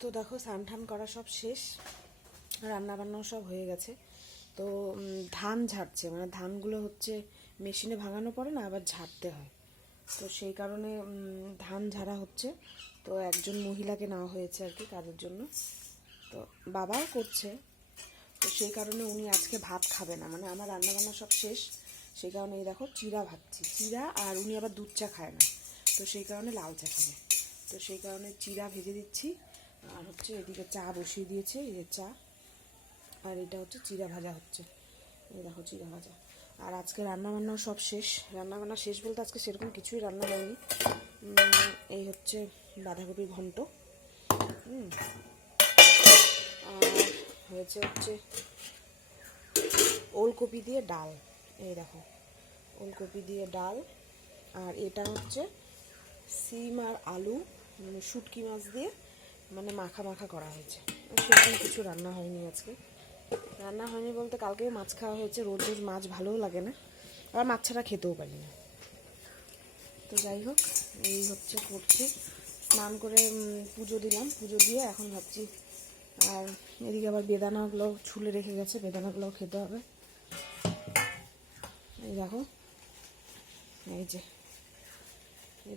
তো দেখো স্নান টান করা সব শেষ, রান্না বান্নাও সব হয়ে গেছে। তো ধান ঝাড়ছে, মানে ধানগুলো হচ্ছে মেশিনে ভাঙানো পড়ে না, আবার ঝাড়তে হয়। তো সেই কারণে ধান ঝাড়া হচ্ছে। তো একজন মহিলাকে নেওয়া হয়েছে আর কি কাজের জন্য, তো বাবাও করছে। তো সেই কারণে উনি আজকে ভাত খাবে না, মানে আমার রান্নাবান্না সব শেষ, সেই কারণে এই দেখো চিড়া ভাজছি, চিড়া। আর উনি আবার দুধ চা খায় না, তো সেই কারণে লাল চা খাবে। তো সেই কারণে চিড়া ভেজে দিচ্ছি, আর হচ্ছে এদিকে চা বসিয়ে দিয়েছে, এই যে চা, আর এটা হচ্ছে চিড়া ভাজা হচ্ছে, এই দেখো চিড়া ভাজা। আর আজকে রান্নাবান্নাও সব শেষ, রান্নাবান্না শেষ বলতে আজকে সেরকম কিছুই রান্না হয়নি। এই হচ্ছে বাঁধাকপির ঘন্ট, আর হয়েছে হচ্ছে ওলকপি দিয়ে ডাল, এই দেখো ওলকপি দিয়ে ডাল। আর এটা হচ্ছে সিম আর আলু, শুটকি মাছ দিয়ে মানে মাখা মাখা করা হয়েছে। সেরকম কিছু রান্না হয়নি আজকে, রান্না হয়নি বলতে কালকে মাছ খাওয়া হয়েছে, রোজ রোজ মাছ ভালোও লাগে না, আবার মাছ ছাড়া খেতেও পারি না। তো যাই হোক, এই হচ্ছে করছি, স্নান করে পুজো দিলাম, পুজো দিয়ে এখন ভাবছি। আর এদিকে আবার বেদানাগুলো ছুলে রেখে গেছে, বেদানাগুলোও খেতে হবে। এই দেখো, এই যে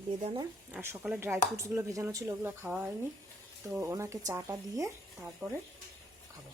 বেদানা, আর সকালে ড্রাই ফ্রুটসগুলো ভেজানো ছিল, ওগুলো খাওয়া হয়নি, তো ওনাকে চাটা দিয়ে তারপরে খাবো।